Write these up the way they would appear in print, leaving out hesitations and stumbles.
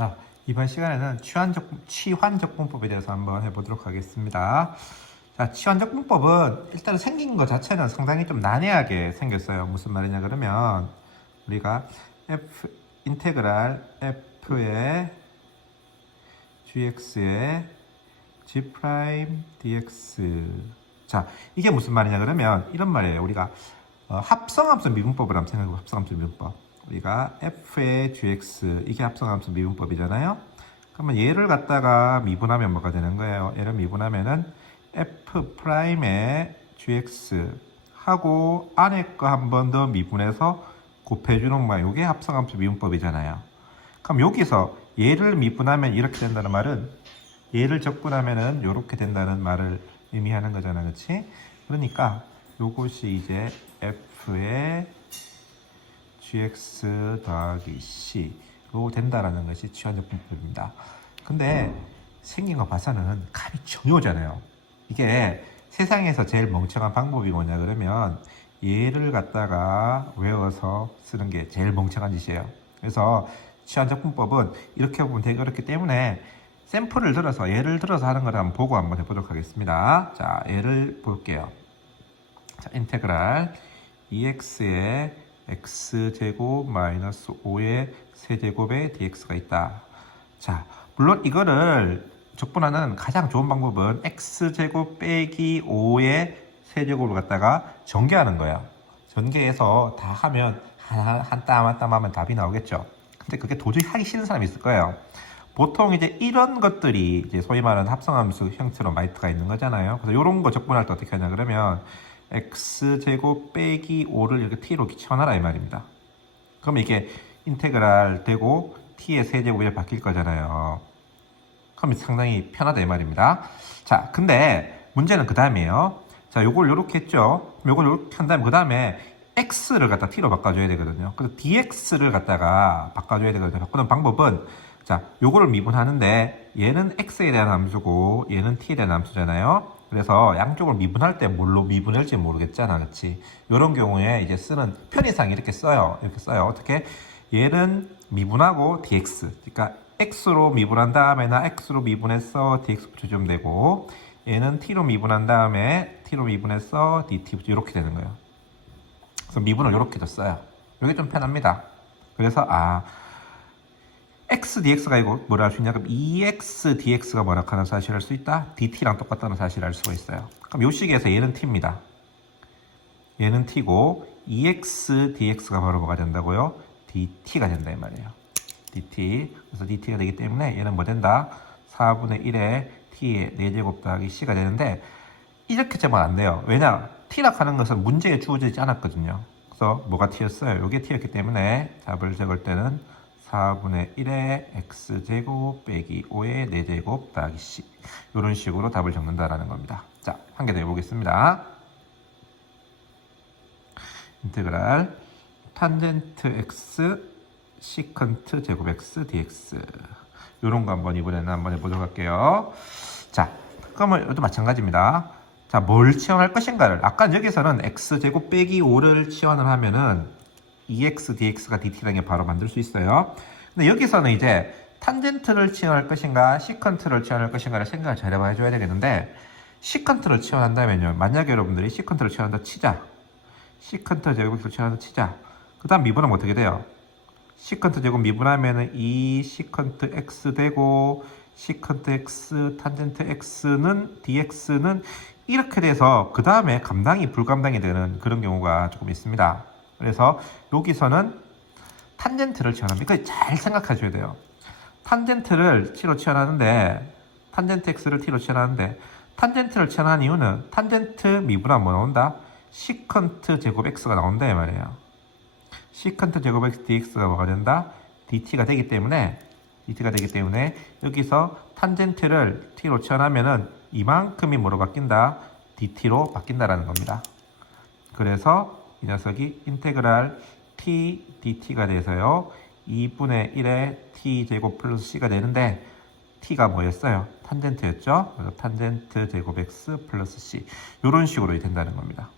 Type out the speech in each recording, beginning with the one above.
자, 이번 시간에는 치환적분법에 대해서 한번 해보도록 하겠습니다. 자, 치환적분법은 일단 생긴 것 자체는 상당히 좀 난해하게 생겼어요. 무슨 말이냐 그러면 우리가 인테그랄 f의 gx의 g 프라임 dx. 자, 이게 무슨 말이냐 그러면 이런 말이에요. 우리가 합성함수 미분법을 한번 생각해보고, 합성함수 미분법. 우리가 f의 gx, 이게 합성함수 미분법이잖아요. 그러면 얘를 갖다가 미분하면 뭐가 되는 거예요? 얘를 미분하면은 f'의 gx 하고 안에 거 한 번 더 미분해서 곱해주는 거, 이게 합성함수 미분법이잖아요. 그럼 여기서 얘를 미분하면 이렇게 된다는 말은 얘를 적분하면은 이렇게 된다는 말을 의미하는 거잖아, 그렇지? 그러니까 요것이 이제 f의 gx 더하기 c로 된다라는 것이 치환적분법입니다. 근데 생긴 거 봐서는 감이 전혀 오잖아요. 이게 세상에서 제일 멍청한 방법이 뭐냐 그러면 얘를 갖다가 외워서 쓰는 게 제일 멍청한 짓이에요. 그래서 치환적분법은 이렇게 보면 되게 어렵기 때문에 샘플을 들어서 예를 들어서 하는 걸 한번 보고 한번 해보도록 하겠습니다. 자, 예를 볼게요. 자, 인테그랄 ex의 x제곱 마이너스 5의 세제곱의 dx가 있다. 자, 물론 이거를 적분하는 가장 좋은 방법은 x제곱 빼기 5의 세제곱을 갖다가 전개하는 거예요. 전개해서 다 하면 한 땀 한 땀 하면 답이 나오겠죠. 근데 그게 도저히 하기 싫은 사람이 있을 거예요. 보통 이제 이런 것들이 이제 소위 말하는 합성함수 형태로 많이 들어가 있는 거잖아요. 그래서 이런 거 적분할 때 어떻게 하냐 그러면 x제곱 빼기 5를 이렇게 t로 치환하라 이 말입니다. 그럼 이게 인테그랄 되고 t의 세제곱이 바뀔 거잖아요. 그럼 상당히 편하다 이 말입니다. 자, 근데 문제는 그 다음이에요. 자, 요걸 요렇게 했죠. 요걸 요렇게 한 다음에 그 다음에 x를 갖다 t로 바꿔줘야 되거든요. 그래서 dx를 갖다가 바꿔줘야 되거든요. 바꾸는 방법은 자, 요거를 미분하는데 얘는 x에 대한 함수고 얘는 t에 대한 함수잖아요. 그래서 양쪽을 미분할 때 뭘로 미분할지 모르겠잖아, 그렇지? 이런 경우에 이제 쓰는 편의상 이렇게 써요. 이렇게 써요. 어떻게? 얘는 미분하고 dx, 그러니까 x로 미분한 다음에나 x로 미분해서 dx 붙여주면 되고, 얘는 t로 미분한 다음에 t로 미분해서 dt 붙여 이렇게 되는 거예요. 그래서 미분을 이렇게도 써요. 이게 좀 편합니다. 그래서 x dx가 이거 뭐라 할 수 있냐? 그럼 2x dx가 뭐라 하는 사실을 알 수 있다? dt랑 똑같다는 사실을 알 수가 있어요. 그럼 요 식에서 얘는 t입니다. 얘는 t고 2x dx가 바로 뭐가 된다고요? dt가 된다 이 말이에요. dt. 그래서 dt가 되기 때문에 얘는 뭐 된다? 4분의 1의 t의 4제곱 더하기 c가 되는데 이렇게 재면 안 돼요. 왜냐? t라 하는 것은 문제에 주어지지 않았거든요. 그래서 뭐가 t였어요? 요게 t였기 때문에 답을 적을 때는 4분의 1의 x제곱 빼기 5의 4제곱 더하기 c, 이런 식으로 답을 적는다라는 겁니다. 자, 한 개 더 해보겠습니다. 인테그랄 탄젠트 x 시컨트 제곱 x dx, 이런 거 한번 이번에는 한번 해보도록 할게요. 자, 그러면 이것도 마찬가지입니다. 자, 뭘 치환할 것인가를, 아까 여기서는 x제곱 빼기 5를 치환을 하면은 2x dx가 dt라는 게 바로 만들 수 있어요. 근데 여기서는 이제 탄젠트를 치환할 것인가 시컨트를 치환할 것인가를 생각을 잘 해봐야 되겠는데, 시컨트를 치환한다면요, 만약에 여러분들이 시컨트를 치환한다 치자, 시컨트 제곱을 치환한다 치자, 그 다음 미분하면 어떻게 돼요? 시컨트 제곱 미분하면은 2 시컨트 x 되고 시컨트 x 탄젠트 x는 dx는 이렇게 돼서 그 다음에 감당이 불감당이 되는 그런 경우가 조금 있습니다. 그래서 여기서는 탄젠트를 치환합니다. 이거 잘 생각하셔야 돼요. 탄젠트를 t로 치환하는데, 탄젠트 x를 t로 치환하는데, 탄젠트를 치환한 이유는 탄젠트 미분하면 뭐 나온다? 시컨트 제곱 x가 나온다 이 말이에요. 시컨트 제곱 x dx가 뭐가 된다? dt가 되기 때문에 여기서 탄젠트를 t로 치환하면은 이만큼이 뭐로 바뀐다? dt로 바뀐다라는 겁니다. 그래서 이 녀석이 인테그랄 t dt가 돼서요 2분의 1의 t 제곱 플러스 c가 되는데, t가 뭐였어요? 탄젠트였죠? 그래서 탄젠트 제곱 x 플러스 c, 이런 식으로 된다는 겁니다.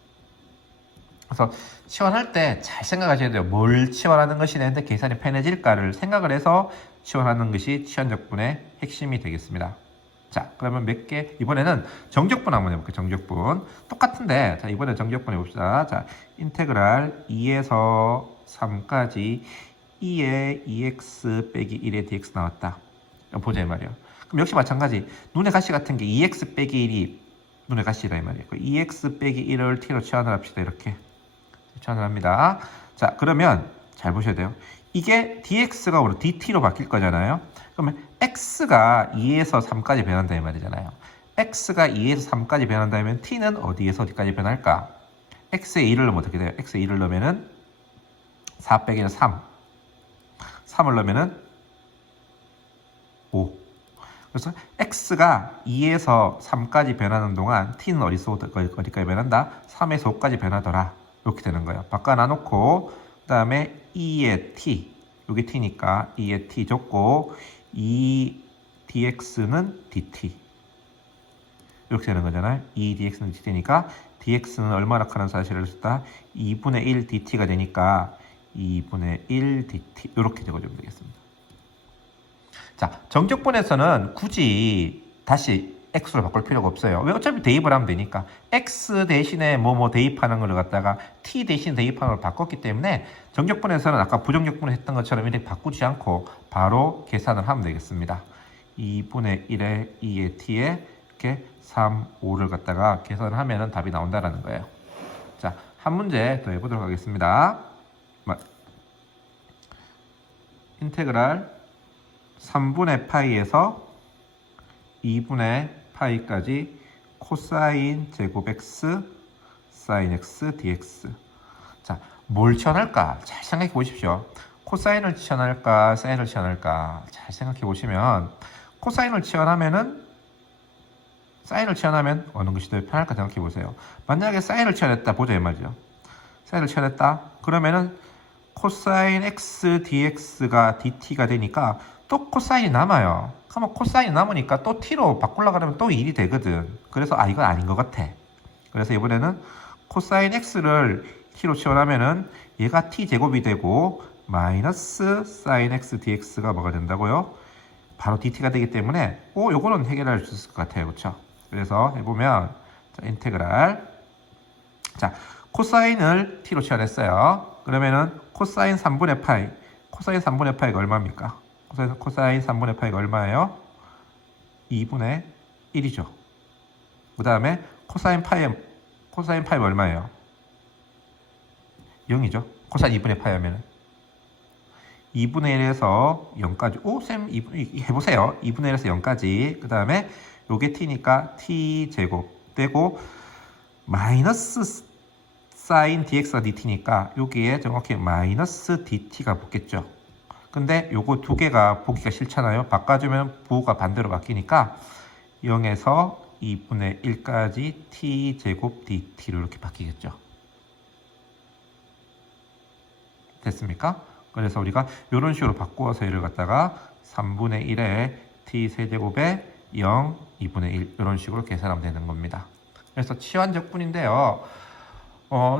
그래서 치환할 때 잘 생각하셔야 돼요. 뭘 치환하는 것이 내는데 계산이 편해질까를 생각을 해서 치환하는 것이 치환적분의 핵심이 되겠습니다. 자, 그러면 몇 개? 이번에는 정적분 한번 해볼게요. 정적분. 똑같은데, 자, 이번에 정적분 해봅시다. 자, 인테그랄 2에서 3까지 2의 2x 빼기 1의 dx 나왔다. 보자, 이 말이에요. 그럼 역시 마찬가지. 눈의 가시 같은 게 2x 빼기 1이 눈의 가시라, 이 말이에요. 2x 빼기 1을 t로 치환을 합시다. 이렇게. 치환을 합니다. 자, 그러면 잘 보셔야 돼요. 이게 dx가 오늘 dt로 바뀔 거잖아요. 그러면 x가 2에서 3까지 변한다 이 말이잖아요. x가 2에서 3까지 변한다면 t는 어디에서 어디까지 변할까? x에 2를 넣으면 어떻게 돼요? x에 2를 넣으면은 4 빼기는 3. 3을 넣으면은 5. 그래서 x가 2에서 3까지 변하는 동안 t는 어디서 어디까지 변한다? 3에서 5까지 변하더라. 이렇게 되는 거예요. 바꿔 놔놓고 그 다음에 2의 t, 여기 t니까 2의 t 줬고 2 dx는 dt 이렇게 되는 거잖아요. 2 dx는 dt니까 dx는 얼마나 크는 사실을 썼다? 2분의 1 dt가 되니까 2분의 1 dt 이렇게 적어주면 되겠습니다. 자, 정적분에서는 굳이 다시 x로 바꿀 필요가 없어요. 왜? 어차피 대입을 하면 되니까. x 대신에 뭐 대입하는 걸 갖다가 t 대신 대입하는 걸 바꿨기 때문에 정적분에서는 아까 부정적분을 했던 것처럼 이렇게 바꾸지 않고 바로 계산을 하면 되겠습니다. 2분의 1에 2의 t에 이렇게 3, 5를 갖다가 계산을 하면 답이 나온다는 거예요. 자, 한 문제 더 해보도록 하겠습니다. 인테그랄 3분의 파이에서 2분의 파이까지 코사인 제곱 x 사인 x dx. 자, 뭘 치환할까? 잘 생각해 보십시오. 코사인을 치환할까? 사인을 치환할까? 잘 생각해 보시면 코사인을 치환하면은 사인을 치환하면 어느 것이 더 편할까 생각해 보세요. 만약에 사인을 치환했다 보자 이 말이죠. 사인을 치환했다 그러면은 코사인 x dx가 dt가 되니까 또 코사인이 남아요. 그러면 코사인이 남으니까 또 t로 바꾸려고 하면 또 1이 되거든. 그래서 이건 아닌 것 같아. 그래서 이번에는 코사인 x를 t로 치환하면은 얘가 t 제곱이 되고 마이너스 사인 x dx가 뭐가 된다고요? 바로 dt가 되기 때문에 요거는 해결할 수 있을 것 같아요. 그렇죠? 그래서 해보면 자, 인테그랄 자, 코사인을 t로 치환했어요. 그러면은 코사인 3분의 파이 코사인 3분의 파이가 얼마입니까? 코사인 3분의 파이가 얼마예요? 2분의 1이죠. 그 다음에 코사인 파이가 얼마예요? 0이죠. 코사인 2분의 파이 하면 2분의 1에서 0까지 쌤 해보세요. 2분의 1에서 0까지 그 다음에 요게 t니까 t제곱 되고 마이너스 사인 dx가 dt니까 여기에 정확히 마이너스 dt가 붙겠죠. 근데 요거 두 개가 보기가 싫잖아요. 바꿔주면 부호가 반대로 바뀌니까 0에서 2분의 1까지 t제곱 dt로 이렇게 바뀌겠죠. 됐습니까? 그래서 우리가 이런 식으로 바꾸어서 얘를 갖다가 3분의 1에 t 세제곱에 0, 2분의 1 이런 식으로 계산하면 되는 겁니다. 그래서 치환적분인데요.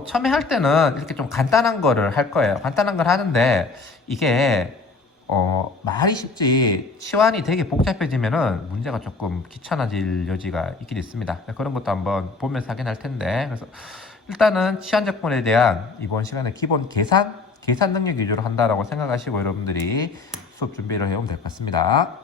처음에 할 때는 이렇게 좀 간단한 거를 할 거예요. 간단한 걸 하는데 이게 말이 쉽지 치환이 되게 복잡해지면은 문제가 조금 귀찮아질 여지가 있긴 있습니다. 그런 것도 한번 보면서 하긴 할 텐데 그래서 일단은 치환적분에 대한 이번 시간에 기본 계산 능력 위주로 한다라고 생각하시고 여러분들이 수업 준비를 해오면 될 것 같습니다.